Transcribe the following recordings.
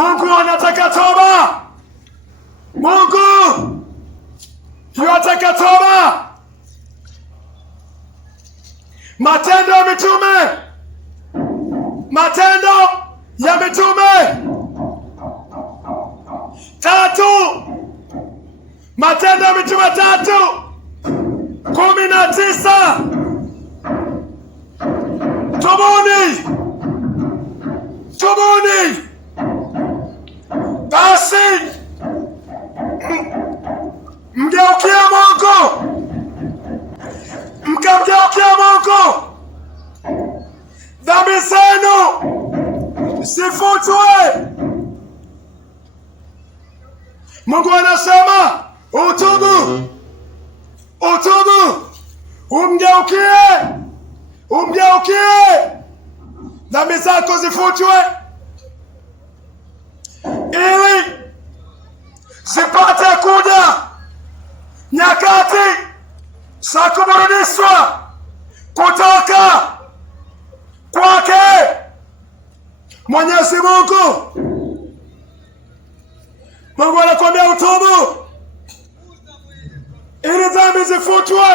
Mungu anataka toba. Mungu yataka toba. Matendo ya Mitume. Matendo ya Mitume 3. Matendo ya Mitume 3:19. Tubuni. Tubuni. Basi mgeukia Mungu. Mkamgeukia Mungu. Dhambi zenu zifutwe. Mungu anasema utubu. Utubu. Umgeukie. Umgeukie. Dhambi zako zifutwe, ili zipate kuja nyakati za kuburudishwa kutoka kwake Mwenyezi Mungu. Mungu anakuambia utubu ili dhambi zifutwe.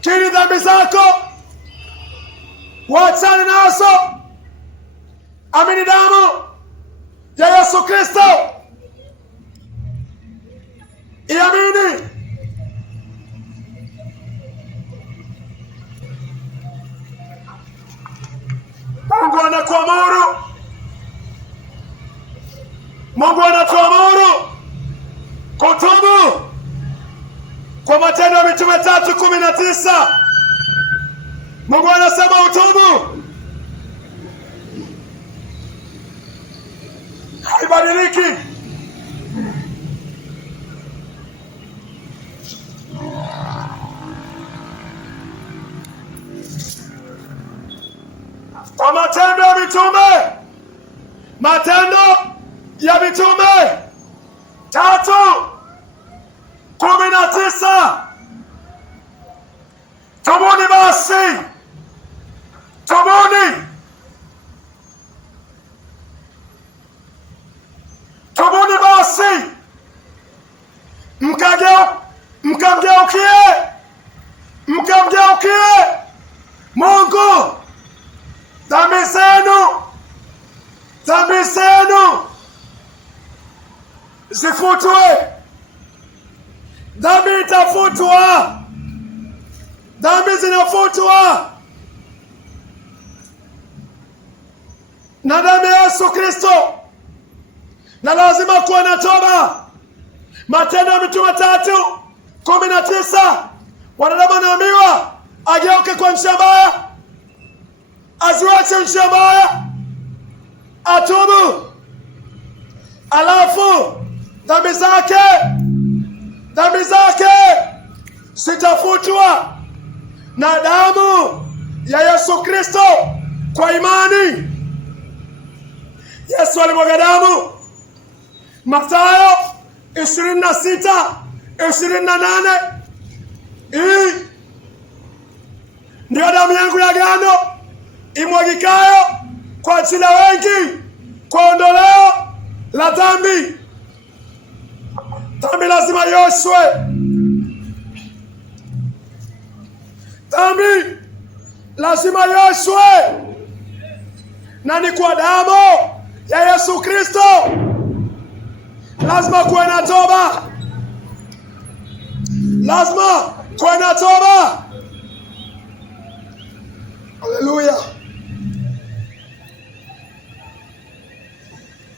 Kiri dhambi zako, wachane nazo. Amini damu ya Yesu Kristo. Iamini. Mungu anakuamuru. Mungu anatuamuru kutubu kwa Matendo ya Mitume 3:19. Mungu anasema utubu. Haibadiliki. Kwa Matendo ya Mitume. Matendo ya Mitume 3:19. Tubuni basi. Tubuni. Tubuni basi. Mkamgeukie Mungu. Dhambi zenu zifutwe. Dhambi itafutwa. Dhambi zinafutwa na damu ya Yesu Kristo, na lazima kuwa na toba. Matendo ya Mitume 3:19. Wanadamu anaambiwa ageuke kwa njia mbaya, aziwache njia mbaya, atubu, alafu dhambi zake zitafutwa na damu ya Yesu Kristo kwa imani. Yesu alimwaga damu. Mathayo 26:28. Hii ndio damu yangu ya agano imwagikayo kwa ajili ya wengi kwa ondoleo la dhambi. Dhambi lazima ioshwe. Dhambi lazima ioshwe, na ni kwa damu ya Yesu Kristo. Lazima kuwe na toba. Lazima kuwe na toba.